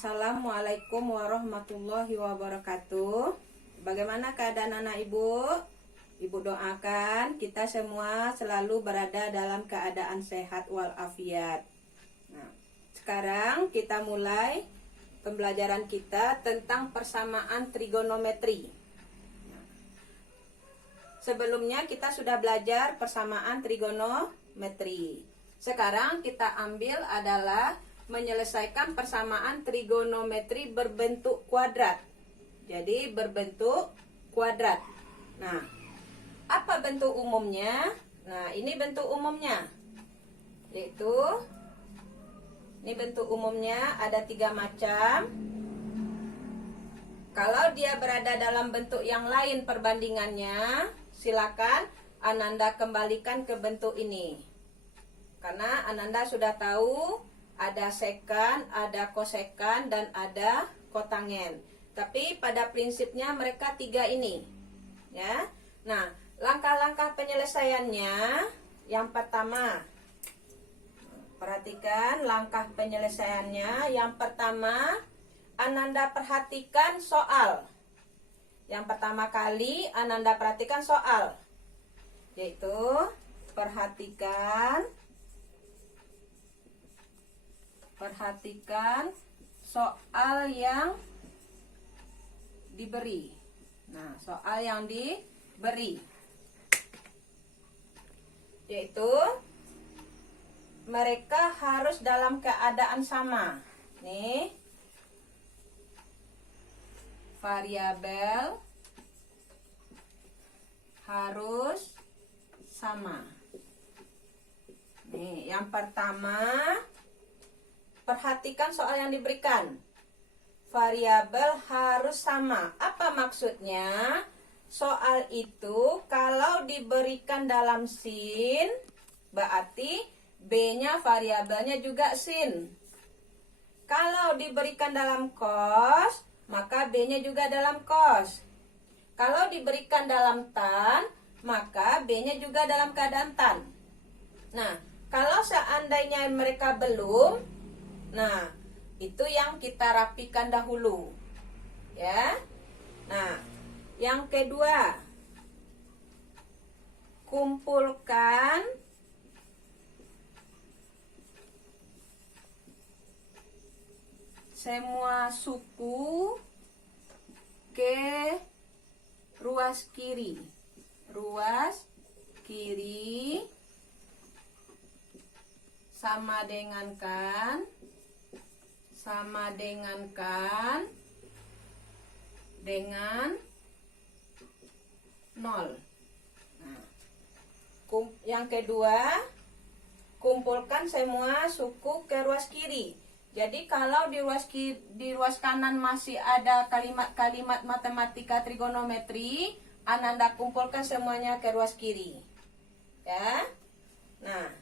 Assalamualaikum warahmatullahi wabarakatuh. Bagaimana keadaan anak ibu? Ibu doakan kita semua selalu berada dalam keadaan sehat walafiat. Nah, sekarang kita mulai pembelajaran kita tentang persamaan trigonometri. Sebelumnya kita sudah belajar persamaan trigonometri. Sekarang kita ambil adalah menyelesaikan persamaan trigonometri berbentuk kuadrat. Jadi berbentuk kuadrat. Nah, apa bentuk umumnya? Nah, ini bentuk umumnya. Yaitu ini bentuk umumnya ada 3 macam. Kalau dia berada dalam bentuk yang lain perbandingannya, silakan Ananda kembalikan ke bentuk ini. Karena Ananda sudah tahu ada sekan, ada kosekan, dan ada kotangen. Tapi pada prinsipnya mereka 3 ini. Ya. Nah, langkah-langkah penyelesaiannya, yang pertama, perhatikan langkah penyelesaiannya. Yang pertama, Ananda perhatikan soal. Yang pertama kali Ananda perhatikan soal, yaitu perhatikan soal yang diberi. Nah, soal yang diberi yaitu mereka harus dalam keadaan sama. Nih, variabel harus sama. Nih, yang pertama, perhatikan soal yang diberikan. Variabel harus sama. Apa maksudnya? Soal itu kalau diberikan dalam sin, berarti B-nya variabelnya juga sin. Kalau diberikan dalam cos, maka B-nya juga dalam cos. Kalau diberikan dalam tan, maka B-nya juga dalam keadaan tan. Nah, kalau seandainya mereka belum, nah, itu yang kita rapikan dahulu. Ya. Nah, yang kedua, kumpulkan semua suku ke ruas kiri. Ruas kiri sama dengan kan dengan 0. Nah, yang kedua, kumpulkan semua suku ke ruas kiri. Jadi kalau di ruas kanan masih ada kalimat-kalimat matematika trigonometri, Ananda kumpulkan semuanya ke ruas kiri. Ya. Nah,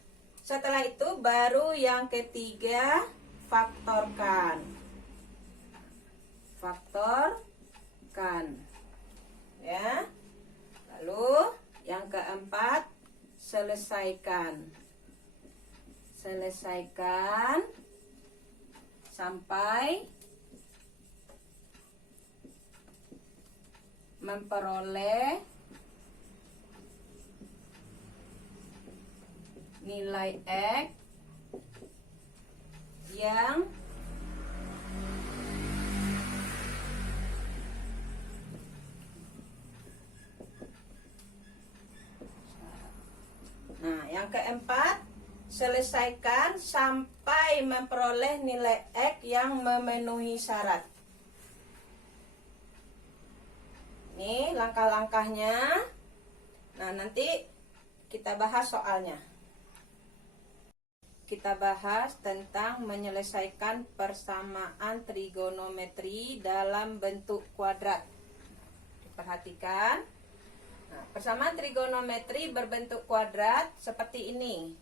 setelah itu baru yang ketiga, faktorkan. Ya. Lalu yang keempat, selesaikan sampai memperoleh nilai X yang yang keempat, selesaikan sampai memperoleh nilai X yang memenuhi syarat. Ini langkah-langkahnya. Nah, nanti kita bahas soalnya. Kita bahas tentang menyelesaikan persamaan trigonometri dalam bentuk kuadrat. Perhatikan. Nah, persamaan trigonometri berbentuk kuadrat seperti ini.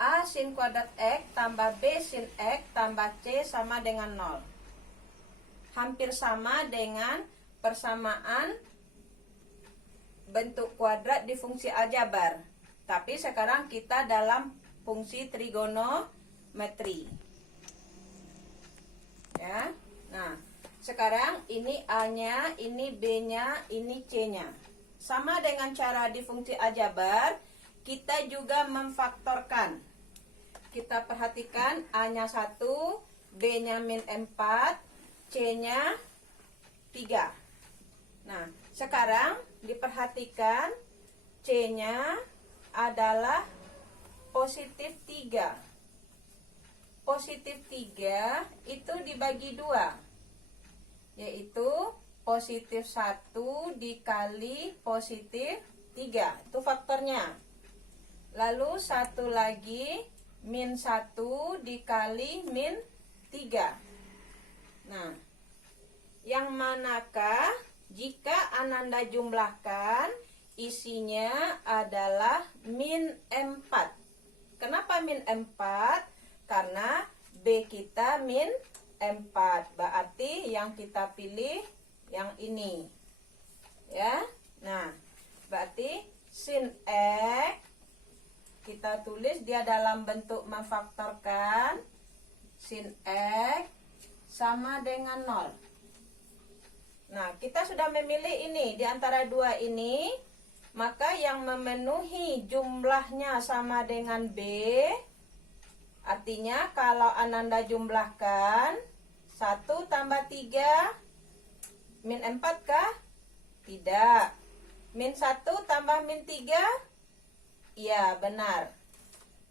A sin kuadrat X tambah B sin X tambah C sama dengan 0. Hampir sama dengan persamaan bentuk kuadrat di fungsi aljabar. Tapi sekarang kita dalam fungsi trigonometri. Ya. sekarang ini A-nya, ini B-nya, ini C-nya. Sama dengan cara di fungsi aljabar, kita juga memfaktorkan. Kita perhatikan A-nya 1, B-nya min 4, C-nya 3. Nah, sekarang diperhatikan C-nya adalah positif 3. Positif 3 itu dibagi 2, yaitu positif 1 dikali positif 3. Itu faktornya. Lalu satu lagi min 1 dikali min 3. Nah, yang manakah jika Ananda jumlahkan isinya adalah min 4. Kenapa min 4? Karena B kita min 4. Berarti yang kita pilih yang ini. Ya. Nah, berarti sin X kita tulis dia dalam bentuk memfaktorkan. Sin X sama dengan 0. Nah, kita sudah memilih ini di antara dua ini, maka yang memenuhi jumlahnya sama dengan B. Artinya kalau Ananda jumlahkan 1 tambah 3 min 4 kah? Tidak. Min 1 tambah min 3? Iya, benar.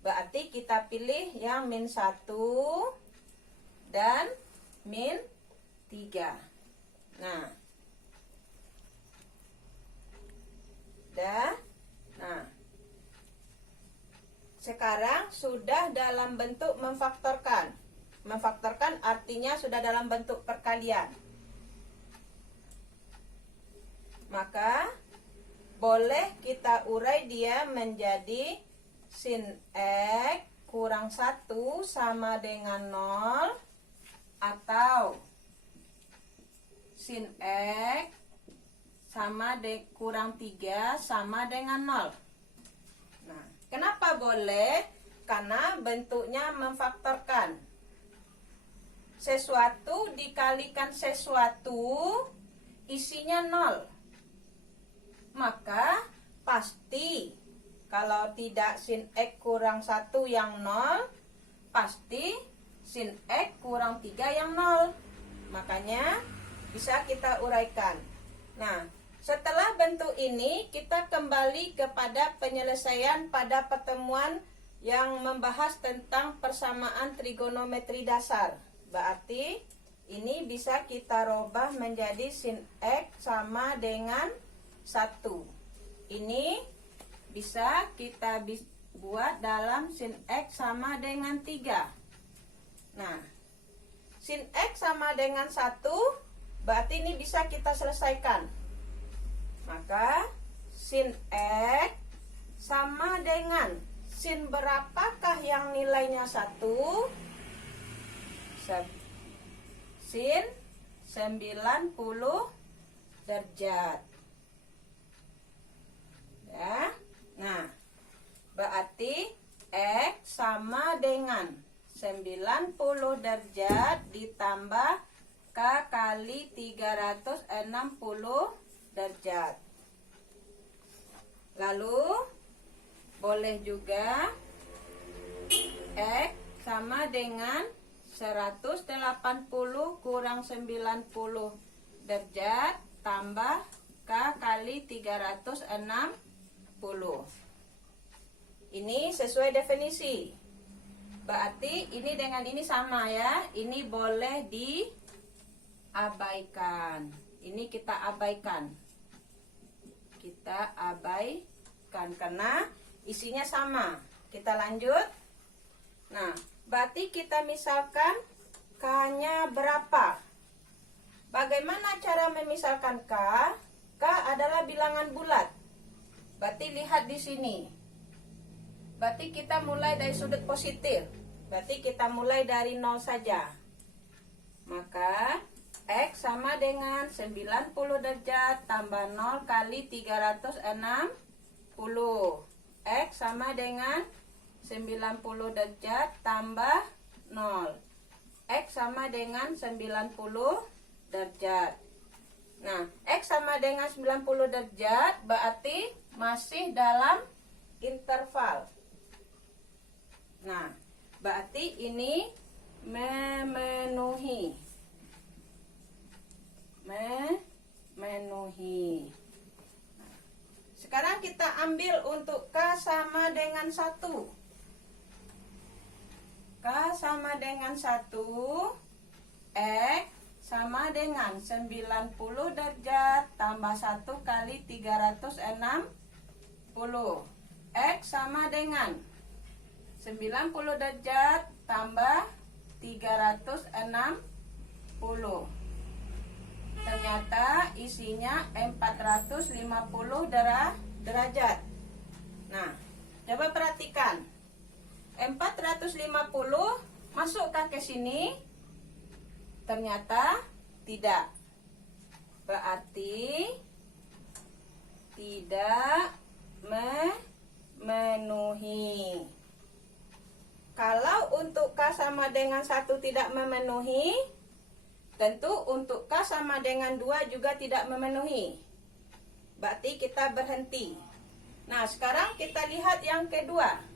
Berarti kita pilih yang min 1 dan min 3. Nah. Nah. Sekarang sudah dalam bentuk memfaktorkan. Memfaktorkan artinya sudah dalam bentuk perkalian. Maka boleh kita urai dia menjadi sin X kurang 1 sama dengan 0, atau sin X sama kurang 3 sama dengan 0. Nah, kenapa boleh? Karena bentuknya memfaktorkan. Sesuatu dikalikan sesuatu isinya 0. Maka pasti kalau tidak sin X kurang 1 yang 0, pasti sin X kurang 3 yang 0. Makanya bisa kita uraikan. Nah, setelah bentuk ini kita kembali kepada penyelesaian pada pertemuan yang membahas tentang persamaan trigonometri dasar. Berarti ini bisa kita robah menjadi sin X sama dengan 1. Ini bisa kita buat dalam sin X sama dengan 3. Nah, sin X sama dengan 1, berarti ini bisa kita selesaikan. Maka sin X sama dengan sin berapakah yang nilainya 1? Sin 90 derajat. Ya. Nah, berarti X sama dengan 90 derajat ditambah K kali 360 derajat. Lalu boleh juga X sama dengan 180 kurang 90 derajat tambah K kali 360. Ini sesuai definisi. Berarti ini dengan ini sama ya. Ini boleh diabaikan. Ini kita abaikan. Kita abaikan karena isinya sama. Kita lanjut. Nah, berarti kita misalkan K-nya berapa? Bagaimana cara memisalkan K? K adalah bilangan bulat. Berarti lihat di sini. Berarti kita mulai dari sudut positif. Berarti kita mulai dari 0 saja. Maka X sama dengan 90 derajat tambah 0 kali 360. X sama dengan 90 derajat tambah 0. X sama dengan 90 derajat. Nah, X sama dengan 90 derajat berarti masih dalam interval. Nah, berarti ini memenuhi. Memenuhi. Sekarang kita ambil untuk K sama dengan 1. K sama dengan 1, X sama dengan 90 derajat tambah 1 kali 360. X sama dengan 90 derajat tambah 360. Ternyata isinya 450 derajat. Nah, coba perhatikan. 450 masukkah ke sini? Ternyata tidak. Berarti tidak memenuhi. Kalau untuk K sama dengan 1 tidak memenuhi, tentu untuk K sama dengan 2 juga tidak memenuhi. Berarti kita berhenti. Nah, sekarang kita lihat yang kedua.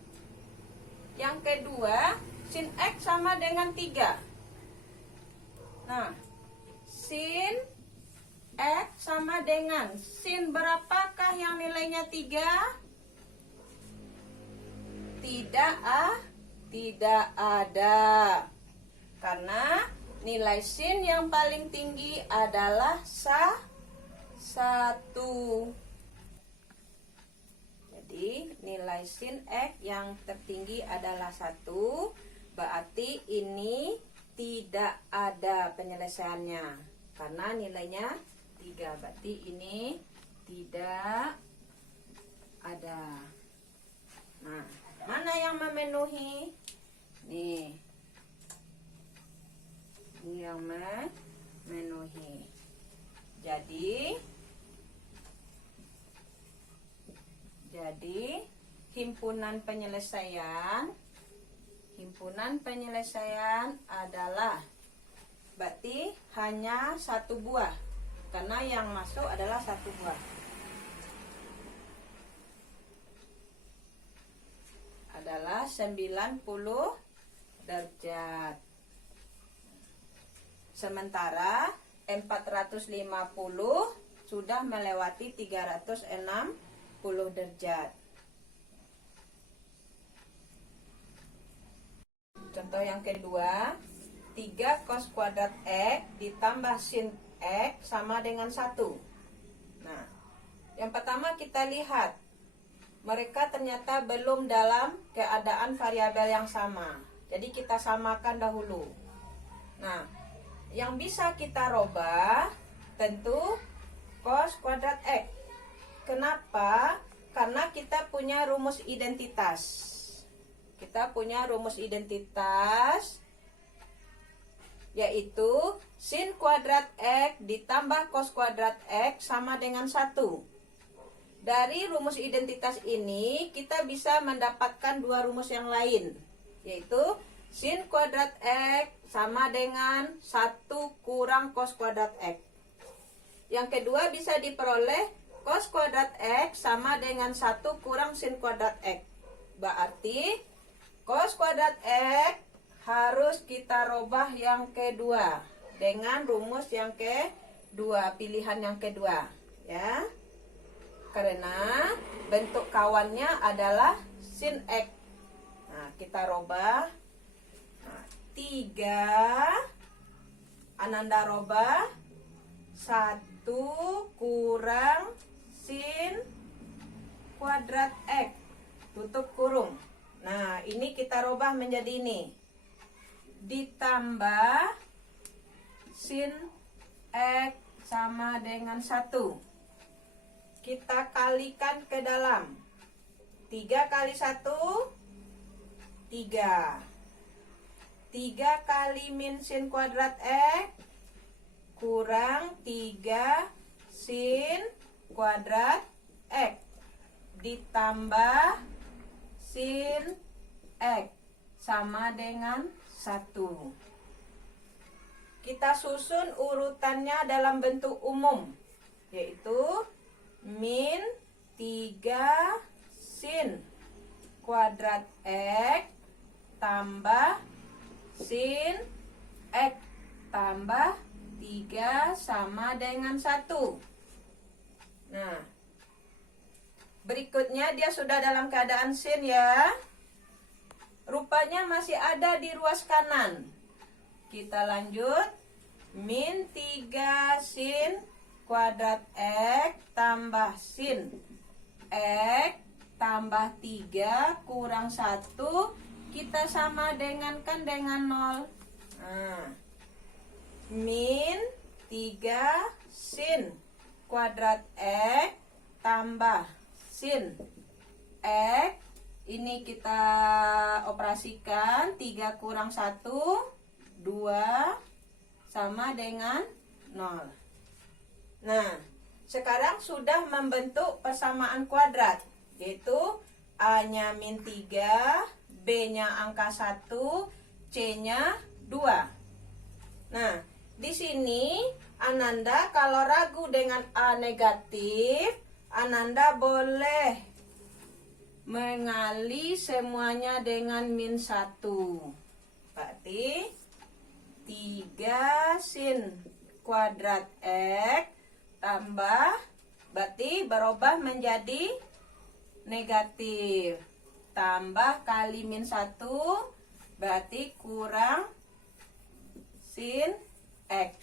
Yang kedua, sin X sama dengan 3. Nah, sin X sama dengan sin berapakah yang nilainya 3? Tidak ada. Karena nilai sin yang paling tinggi adalah 1. Jadi nilai sin X yang tertinggi adalah 1. Berarti ini tidak ada penyelesaiannya. Karena nilainya 3. Berarti ini tidak ada. Nah, mana yang memenuhi? Nih. Ini yang memenuhi. Jadi himpunan penyelesaian adalah berarti hanya 1 buah. Karena yang masuk adalah 1 buah. Adalah 90 derajat. Sementara 450 sudah melewati 360 derajat. Contoh yang kedua, 3 cos kuadrat X ditambah sin X sama dengan 1. Nah, yang pertama kita lihat, mereka ternyata belum dalam keadaan variabel yang sama. Jadi kita samakan dahulu. Nah, yang bisa kita robah tentu cos kuadrat X. Kenapa? Karena kita punya rumus identitas. Yaitu sin kuadrat X ditambah cos kuadrat X sama dengan 1. Dari rumus identitas ini kita bisa mendapatkan 2 rumus yang lain, yaitu sin kuadrat X sama dengan 1 kurang cos kuadrat X. Yang kedua bisa diperoleh cos kuadrat X sama dengan 1 kurang sin kuadrat X. Berarti cos kuadrat X harus kita robah yang kedua dengan rumus yang kedua, pilihan yang kedua, ya. Karena bentuk kawannya adalah sin X. Nah, kita robah. Nah, 3 Ananda robah 1 kurang sin kuadrat X, tutup kurung. Nah, ini kita robah menjadi ini. Ditambah sin X sama dengan 1. Kita kalikan ke dalam. 3 kali 1, 3. 3 kali min sin kuadrat X kurang 3 sin kuadrat X ditambah sin X sama dengan 1. kita susun urutannya dalam bentuk umum, yaitu min 3 sin kuadrat X tambah sin X tambah 3 sama dengan 1. Nah, berikutnya dia sudah dalam keadaan sin ya. Rupanya masih ada di ruas kanan. Kita lanjut. Min 3 sin kuadrat X tambah sin X tambah 3 kurang 1. Kita sama dengankan dengan 0. Nah, min 3 sin kuadrat X tambah sin X. Ini kita operasikan. 3 kurang 1 2 sama dengan 0. Nah, sekarang sudah membentuk persamaan kuadrat, yaitu A-nya min 3, B-nya angka 1, C-nya 2. Nah, di sini Ananda kalau ragu dengan A negatif, Ananda boleh mengali semuanya dengan min 1. Berarti 3 sin kuadrat X tambah, berarti berubah menjadi negatif, tambah kali min 1, berarti kurang sin X.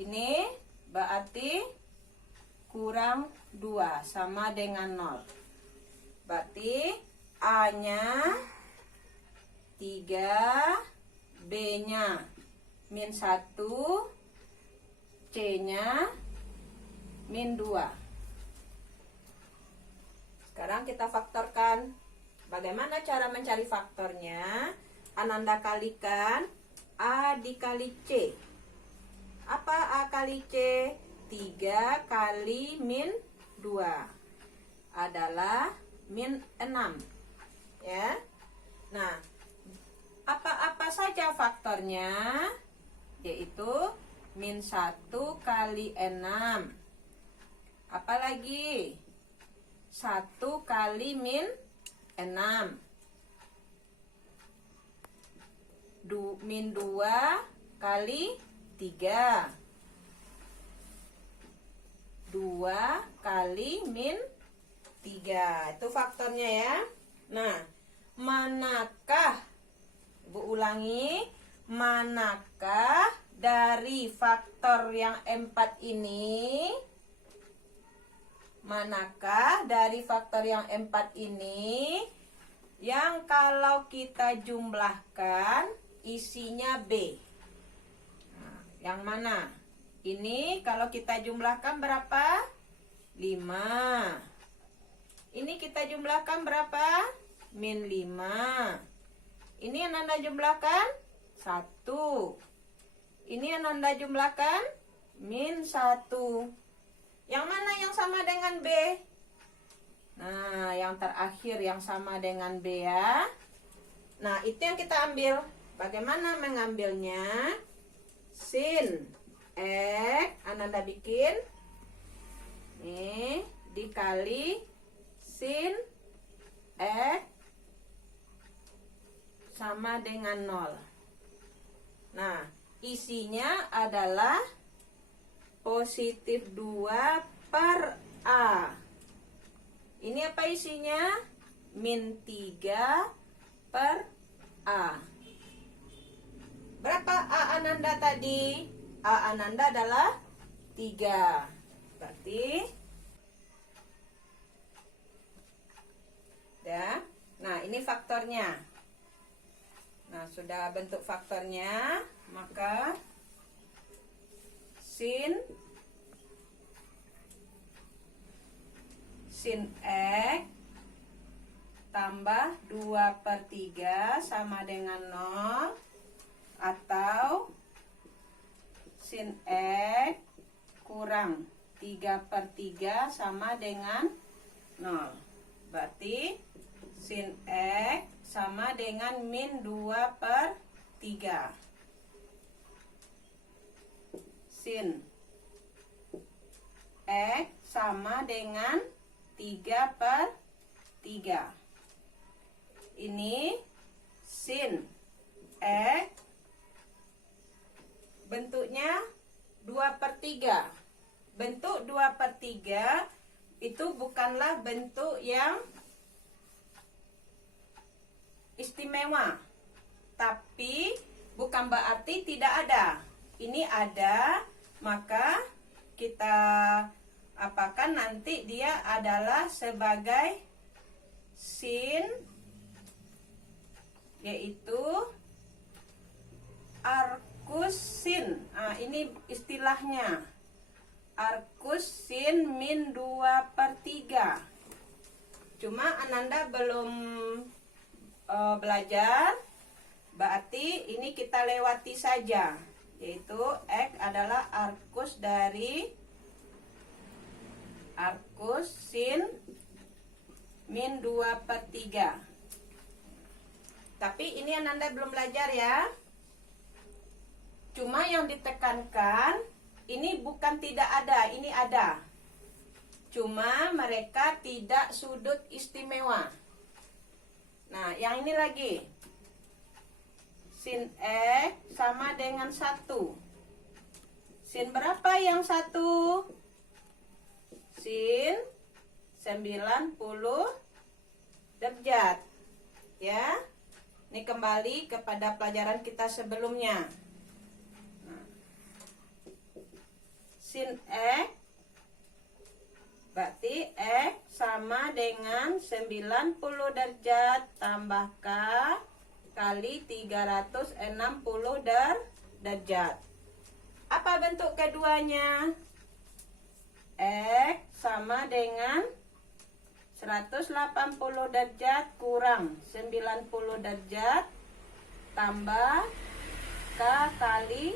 Ini berarti kurang 2 sama dengan 0. Berarti A-nya 3, B-nya min 1, C-nya min 2. Sekarang kita faktorkan. Bagaimana cara mencari faktornya? Ananda kalikan A dikali C. Apa A kali C? 3 kali min 2 adalah min 6. Ya. Nah, apa-apa saja faktornya? Yaitu min 1 kali 6. Apalagi? 1 kali min 6. Min 2 kali 3. 2 kali min 3. Itu faktornya ya. Nah, manakah, Ibu ulangi, manakah dari faktor yang 4 ini, manakah dari faktor yang 4 ini yang kalau kita jumlahkan isinya B? Nah, yang mana? Ini kalau kita jumlahkan berapa? 5. Ini kita jumlahkan berapa? Min 5. Ini Ananda jumlahkan 1. Ini Ananda jumlahkan min 1. Yang mana yang sama dengan B? Nah, yang terakhir yang sama dengan B ya. Nah, itu yang kita ambil. Bagaimana mengambilnya? Sin X, Ananda bikin. Nih, dikali sin X sama dengan 0. Nah, isinya adalah positif 2 per A. Ini apa isinya? Min 3 per A. Berapa A Ananda tadi? A Ananda adalah 3. Berarti ya. Nah, ini faktornya. Nah, sudah bentuk faktornya, maka sin X tambah 2/3 sama dengan 0, atau sin X kurang 3/3 sama dengan 0. Berarti sin X sama dengan min 2/3. sin X sama dengan 3/3. Ini sin X bentuknya 2/3. Bentuk 2/3 itu bukanlah bentuk yang istimewa, tapi bukan berarti tidak ada. Ini ada, maka kita apakan nanti dia adalah sebagai sin, yaitu arcus sin. Nah, ini istilahnya arcus sin min 2/3. Cuma Ananda belum belajar, berarti ini kita lewati saja, yaitu X adalah arcus dari arcus sin min 2/3. Tapi ini Ananda belum belajar ya. Cuma yang ditekankan ini bukan tidak ada, ini ada. Cuma mereka tidak sudut istimewa. Nah, yang ini lagi. Sin X sama dengan 1. Sin berapa yang 1? Sin 90 derajat. Ya. Ini kembali kepada pelajaran kita sebelumnya. Nah, sin X berarti X sama dengan 90 derajat tambah K kali 360 derajat. Apa bentuk keduanya? X sama dengan 180 derajat kurang 90 derajat tambah K kali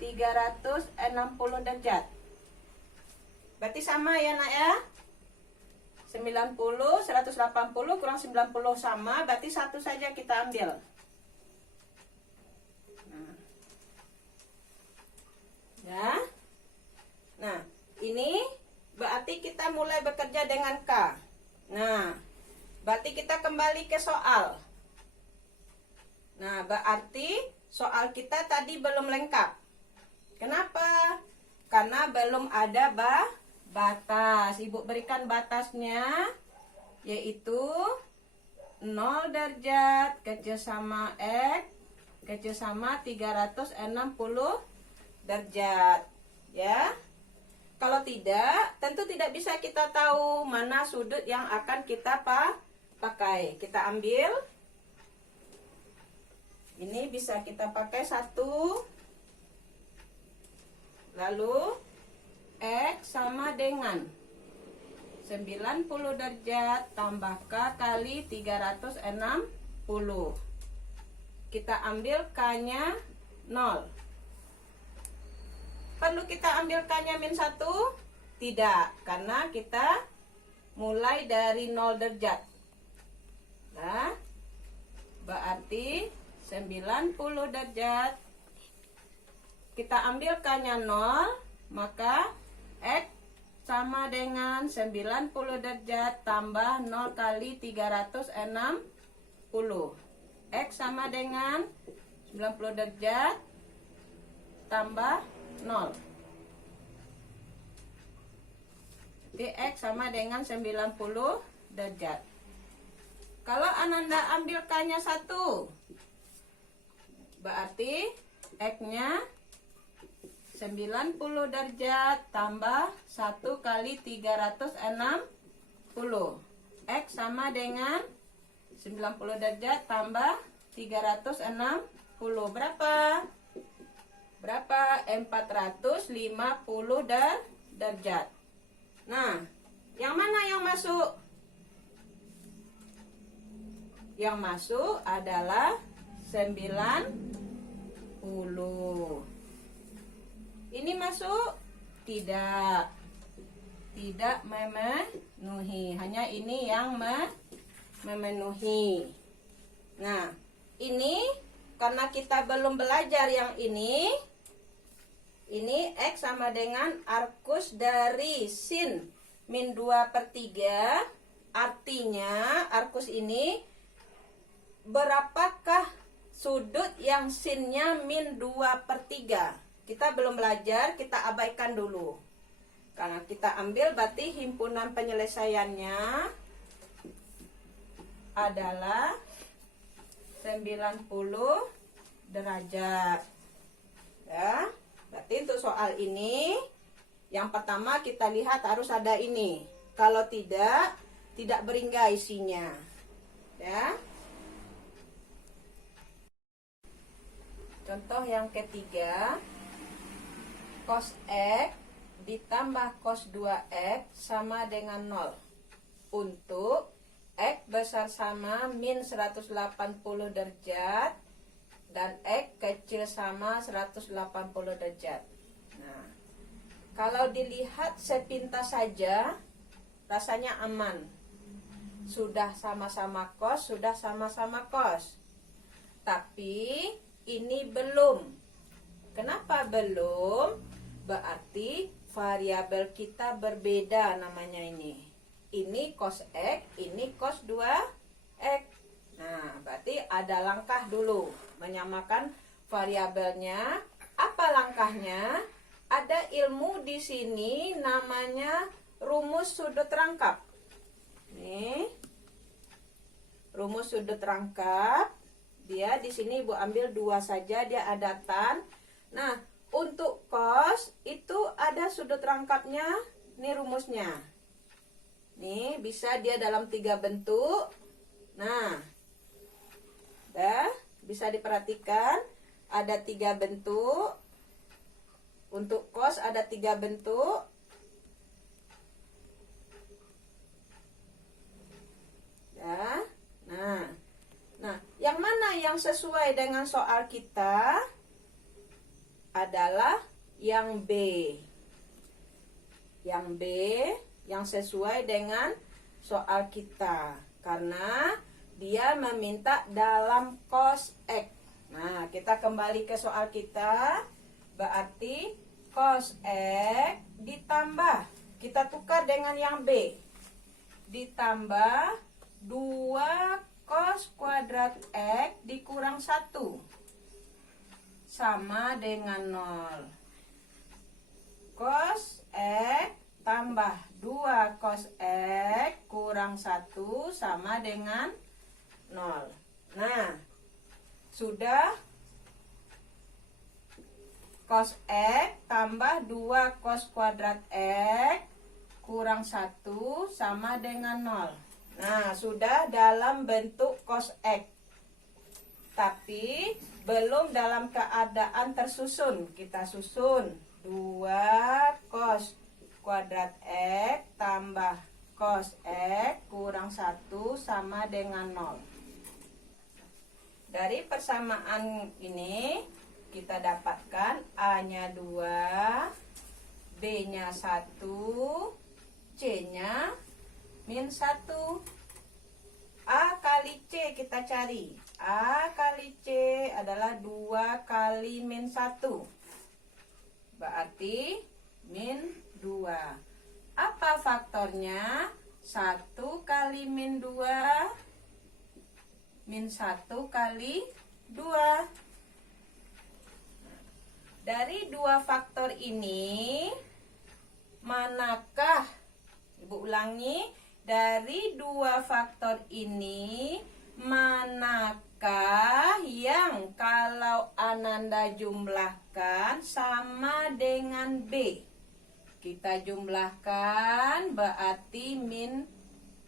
360 derajat. Berarti sama ya nak ya. 90, 180 kurang 90 sama, berarti satu saja kita ambil. Nah. Ya. Nah, ini berarti kita mulai bekerja dengan K. Nah, berarti kita kembali ke soal. Nah, berarti soal kita tadi belum lengkap. Kenapa? Karena belum ada batas. Ibu berikan batasnya, yaitu 0 derajat kecil sama X kecil sama 360 derajat. Ya. Kalau tidak, tentu tidak bisa kita tahu mana sudut yang akan kita pakai. Kita ambil. Ini bisa kita pakai 1. Lalu X sama dengan 90 derajat tambah K kali 360. Kita ambil K-nya 0. Perlu kita ambil K-nya min 1? Tidak, karena kita mulai dari 0 derajat. Nah, berarti 90 derajat. Kita ambil K-nya 0, maka X sama dengan 90 derajat tambah 0 kali 360. X sama dengan 90 derajat tambah 0. Jadi X sama dengan 90 derajat. Kalau Ananda ambil K-nya 1, berarti X-nya 90 derajat tambah 1 kali 360. X sama dengan 90 derajat tambah 360. Berapa? Berapa? 450 derajat. Nah, yang mana yang masuk? Yang masuk adalah 90. Ini masuk? Tidak. Tidak memenuhi. Hanya ini yang memenuhi. Nah, ini karena kita belum belajar yang ini Ini X sama dengan arcus dari sin min 2/3. Artinya arcus ini berapakah sudut yang sinnya min 2/3? Kita belum belajar, kita abaikan dulu. Karena kita ambil berarti himpunan penyelesaiannya adalah 90 derajat. Ya, berarti untuk soal ini yang pertama kita lihat harus ada ini. Kalau tidak beringga isinya. Ya. Contoh yang ketiga, cos X ditambah cos 2X sama dengan 0 untuk X besar sama min 180 derajat dan X kecil sama 180 derajat. Nah, kalau dilihat sepintas saja rasanya aman. Sudah sama-sama cos, sudah sama-sama cos. Tapi ini belum. Kenapa belum? Berarti variabel kita berbeda namanya ini. Ini cos X, ini cos 2X. Nah, berarti ada langkah dulu menyamakan variabelnya. Apa langkahnya? Ada ilmu di sini namanya rumus sudut rangkap. Nih. Rumus sudut rangkap. Dia di sini Ibu ambil 2 saja, dia ada tan. Nah, untuk cos itu ada sudut rangkapnya. Ini rumusnya. Nih, bisa dia dalam 3 bentuk. Nah, bisa diperhatikan ada 3 bentuk. Untuk cos ada 3 bentuk. Ya. Nah, yang mana yang sesuai dengan soal kita adalah yang B. Yang B yang sesuai dengan soal kita. Karena dia meminta dalam cos X. Nah, kita kembali ke soal kita. Berarti cos X ditambah, kita tukar dengan yang B. Ditambah 2 cos kuadrat X dikurang 1 sama dengan 0. Cos X tambah 2 cos X kurang 1 sama dengan 0. Nah, sudah cos X tambah 2 cos kuadrat X kurang 1 sama dengan 0. Nah, sudah dalam bentuk cos X. Tapi belum dalam keadaan tersusun. Kita susun 2 cos kuadrat X tambah cos X kurang 1 sama dengan 0. Dari persamaan ini kita dapatkan A-nya 2, B-nya 1, C-nya min 1. A kali C kita cari. A kali C adalah 2 kali min 1. Berarti min 2. Apa faktornya? 1 kali min 2 min 1 kali 2. Dari 2 faktor ini, manakah, Ibu ulangi, dari 2 faktor ini, manakah yang kalau Ananda jumlahkan sama dengan B? Kita jumlahkan berarti min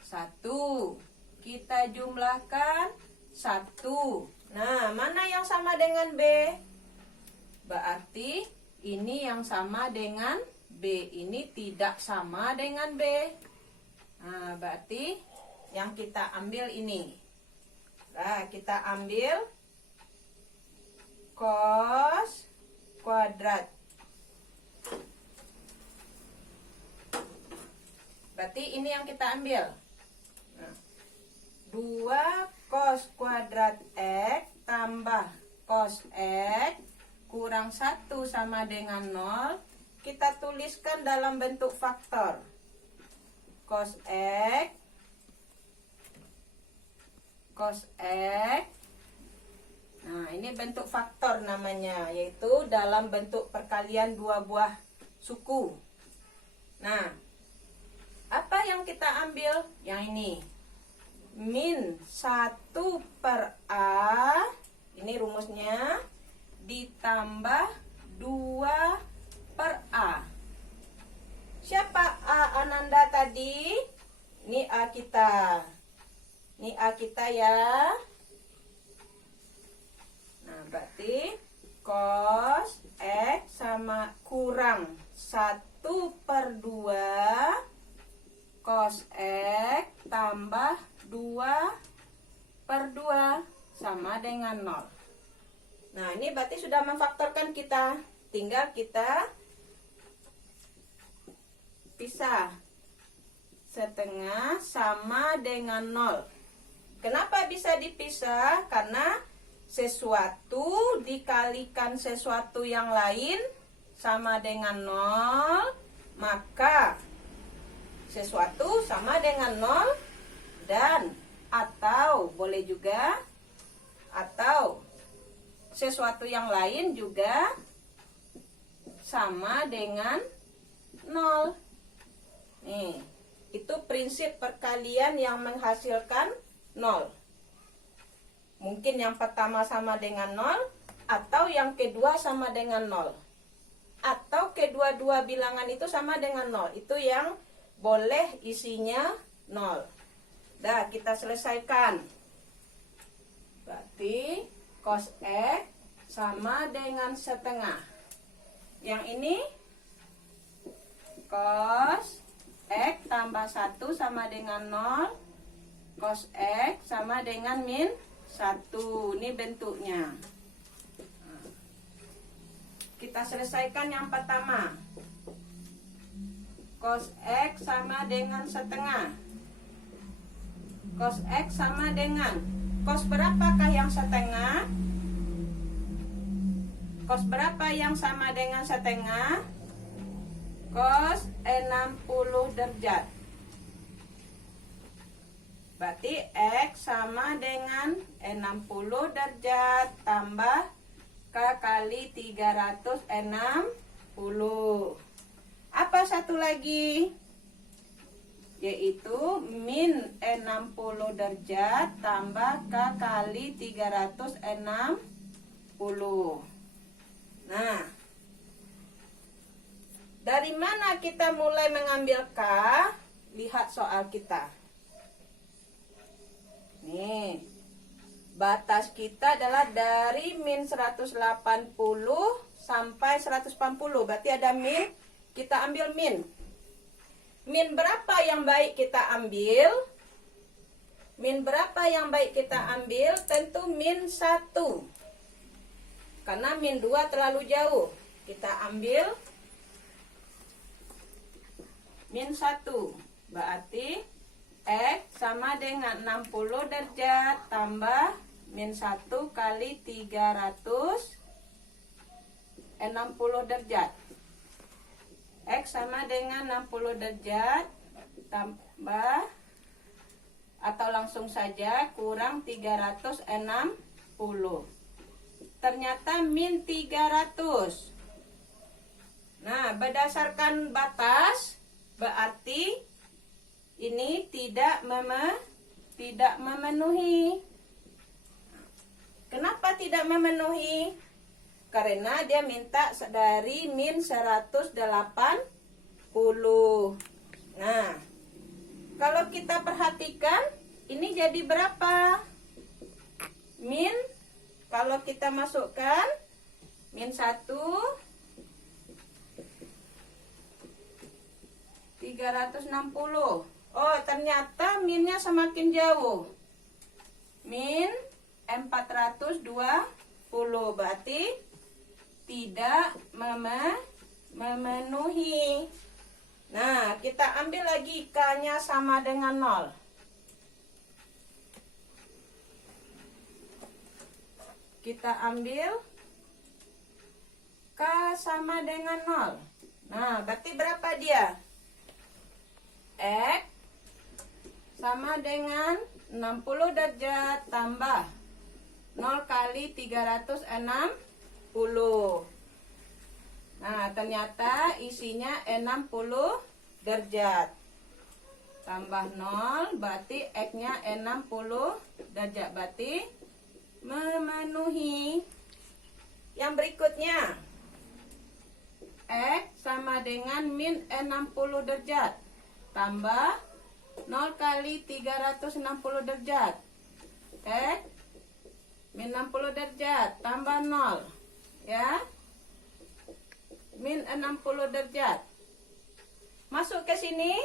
1. Kita jumlahkan 1. Nah, mana yang sama dengan B? Berarti ini yang sama dengan B. Ini tidak sama dengan B. Nah, berarti yang kita ambil ini. Nah, kita ambil cos kuadrat. Berarti ini yang kita ambil. Nah, 2 cos kuadrat X tambah cos X kurang 1 sama dengan 0, kita tuliskan dalam bentuk faktor. Cos X, nah ini bentuk faktor namanya, yaitu dalam bentuk perkalian dua buah suku. Nah, apa yang kita ambil? Yang ini, min 1 per A, ini rumusnya, ditambah 2 per A. Siapa A Ananda tadi? Ini A kita. Ini A kita ya. Nah, berarti cos X sama kurang 1 per 2 cos X tambah 2 per 2 sama dengan 0. Nah, ini berarti sudah memfaktorkan kita. Tinggal kita pisah. Setengah sama dengan 0. Kenapa bisa dipisah? Karena sesuatu dikalikan sesuatu yang lain sama dengan 0, maka sesuatu sama dengan 0 dan atau boleh juga atau sesuatu yang lain juga sama dengan 0. Nih, itu prinsip perkalian yang menghasilkan 0. Mungkin yang pertama sama dengan 0, atau yang kedua sama dengan 0. Atau kedua-dua bilangan itu sama dengan 0. Itu yang boleh isinya 0. Dah, kita selesaikan. Berarti cos X sama dengan setengah. Yang ini cos X tambah 1 sama dengan 0. Cos X sama dengan min 1. Ini bentuknya. Kita selesaikan yang pertama. Cos X sama dengan setengah. Cos X sama dengan, cos berapakah yang setengah? Cos berapa yang sama dengan setengah? Cos 60 derajat. Berarti X sama dengan 60 derajat tambah K kali 360. Apa satu lagi? Yaitu min 60 derajat tambah K kali 360. Nah, dari mana kita mulai mengambil K? Lihat soal kita. Nih, batas kita adalah dari min 180 sampai 140. Berarti ada min, kita ambil min. Min berapa yang baik kita ambil? Min berapa yang baik kita ambil? Tentu min 1. Karena min 2 terlalu jauh. Kita ambil min 1. Berarti X sama dengan 60 derajat tambah min 1 kali 360 derajat. X sama dengan 60 derajat tambah atau langsung saja kurang 360. Ternyata min 300. Nah, berdasarkan batas berarti ini tidak memenuhi. Kenapa tidak memenuhi? Karena dia minta dari min 180. Nah, kalau kita perhatikan, ini jadi berapa? Min, kalau kita masukkan, min 1, 360. Oh, ternyata minnya semakin jauh. Min 420. Berarti tidak memenuhi. Nah, kita ambil lagi K-nya sama dengan 0. Kita ambil K sama dengan 0. Nah, berarti berapa dia? X sama dengan 60 derajat tambah 0 kali 360. Nah, ternyata isinya 60 derajat. Tambah 0, berarti X-nya 60 derajat. Berarti memenuhi. Yang berikutnya, X sama dengan min 60 derajat. Tambah 0 kali 360 derajat. X min 60 derajat tambah 0. Ya. Min 60 derajat. Masuk ke sini.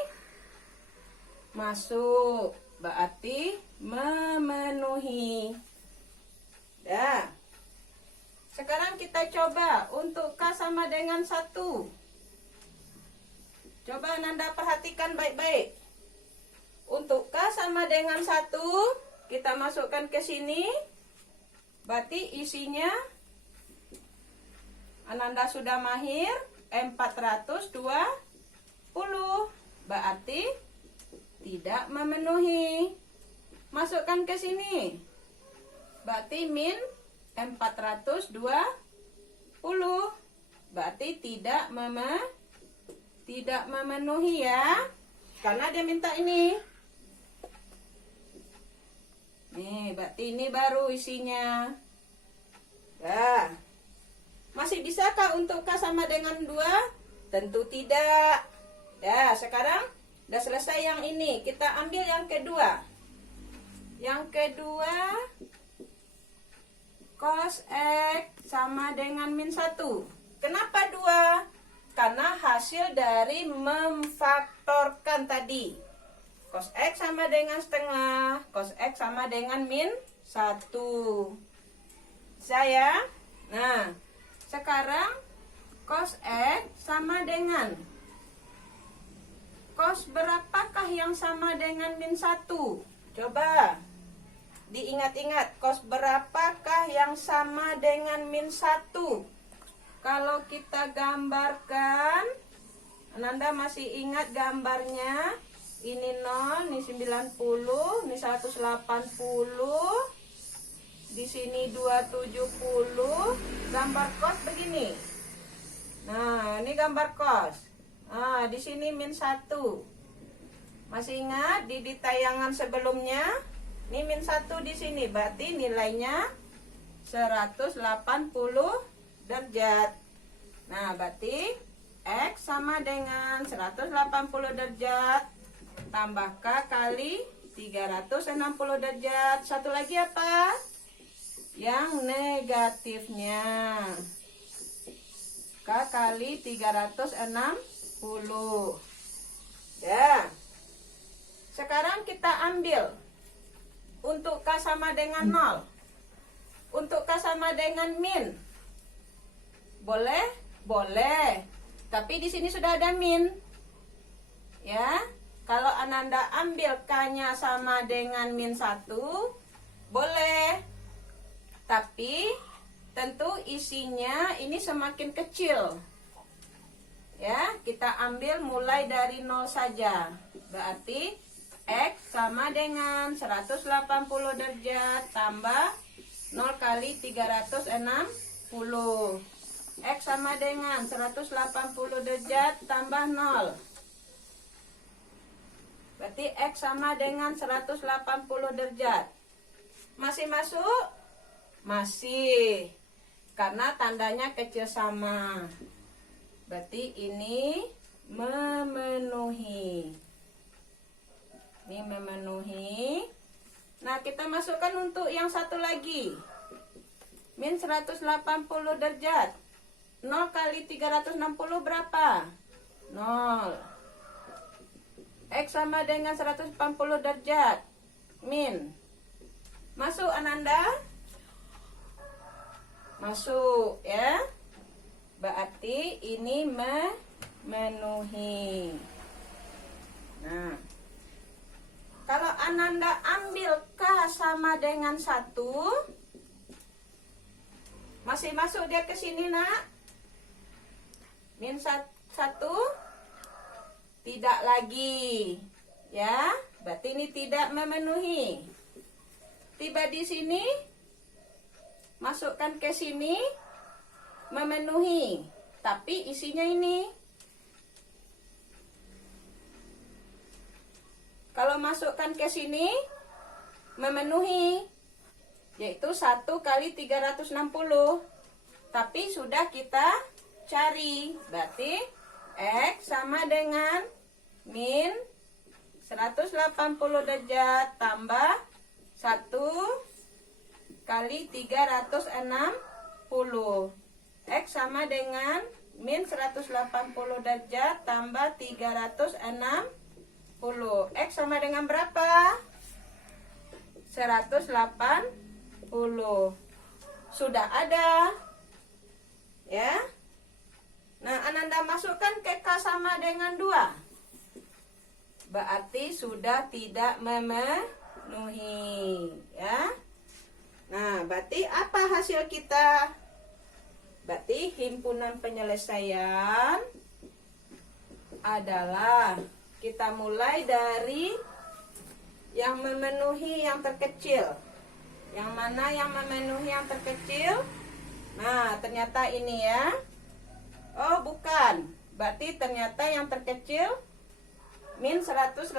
Masuk. Berarti memenuhi. Ya. Sekarang kita coba untuk K sama dengan 1. Coba Ananda perhatikan baik-baik. Untuk K sama dengan 1, kita masukkan ke sini. Berarti isinya, Ananda sudah mahir, 420. Berarti tidak memenuhi. Masukkan ke sini. Berarti min 420. Berarti tidak memenuhi ya. Karena dia minta ini. Nih, berarti ini baru isinya. Ya. Masih bisakah untuk K sama dengan 2? Tentu tidak. Ya, sekarang udah selesai yang ini. Kita ambil yang kedua. Yang kedua, cos X sama dengan min 1. Kenapa 2? Karena hasil dari memfaktorkan tadi. Cos X sama dengan setengah. Cos X sama dengan min 1. Saya. Nah, sekarang cos X sama dengan. Cos berapakah yang sama dengan min 1? Coba diingat-ingat, cos berapakah yang sama dengan min 1? Kalau kita gambarkan, Ananda masih ingat gambarnya. Ini 0, ini 90, ini 180, di sini 270. Gambar cos begini. Nah, ini gambar cos. Nah, di sini min 1. Masih ingat di tayangan sebelumnya? Ini min 1 di sini, berarti nilainya 180 derajat. Nah, berarti X sama dengan 180 derajat tambah K kali 360 derajat. Satu lagi apa? Yang negatifnya. K kali 360. Ya. Sekarang kita ambil untuk K sama dengan 0. Untuk K sama dengan min. Boleh? Boleh. Tapi di sini sudah ada min. Ya. Kalau Ananda ambil K-nya sama dengan min 1, boleh. Tapi tentu isinya ini semakin kecil. Ya, kita ambil mulai dari 0 saja. Berarti X sama dengan 180 derajat tambah 0 kali 360. X sama dengan 180 derajat tambah 0. Berarti X sama dengan 180 derajat. Masih masuk? Masih. Karena tandanya kecil sama. Berarti ini memenuhi. Ini memenuhi. Nah, kita masukkan untuk yang satu lagi. Min 180 derajat. 0 kali 360 berapa? 0. X sama dengan 180 derajat. Min. Masuk Ananda? Masuk ya. Berarti ini memenuhi. Nah. Kalau Ananda ambil K sama dengan 1. Masih masuk dia ke sini, Nak? min 1 tidak lagi. Ya, berarti ini tidak memenuhi. Tiba di sini, masukkan ke sini, memenuhi. Tapi isinya ini. Kalau masukkan ke sini, memenuhi. Yaitu 1 kali 360. Tapi sudah kita cari. Berarti X sama dengan min 180 derajat tambah 1 kali 360. X sama dengan min 180 derajat tambah 360. X sama dengan berapa? 180. Sudah ada. Ya. Nah, Ananda masukkan ke K sama dengan 2. Berarti sudah tidak memenuhi. Ya. Nah, berarti apa hasil kita? Berarti himpunan penyelesaian adalah kita mulai dari yang memenuhi yang terkecil. Yang mana yang memenuhi yang terkecil? Nah, ternyata ini ya. Oh, bukan. Berarti ternyata yang terkecil min 180.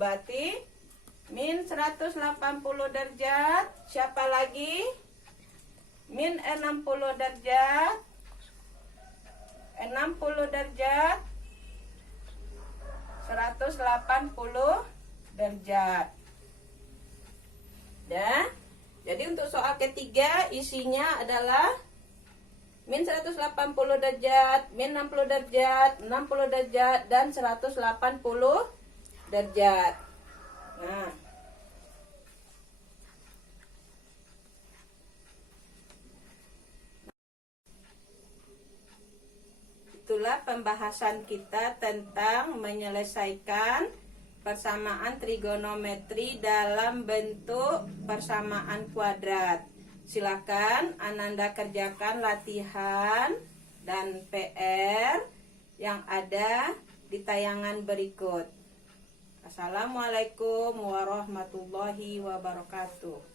Berarti min 180 derajat. Siapa lagi? Min 60 derajat. 60 derajat. 180 derajat. Ya. Jadi untuk soal ketiga isinya adalah min 180 derajat, min 60 derajat, 60 derajat, dan 180 derajat. Nah. Itulah pembahasan kita tentang menyelesaikan persamaan trigonometri dalam bentuk persamaan kuadrat. Silakan Ananda kerjakan latihan dan PR yang ada di tayangan berikut. Assalamualaikum warahmatullahi wabarakatuh.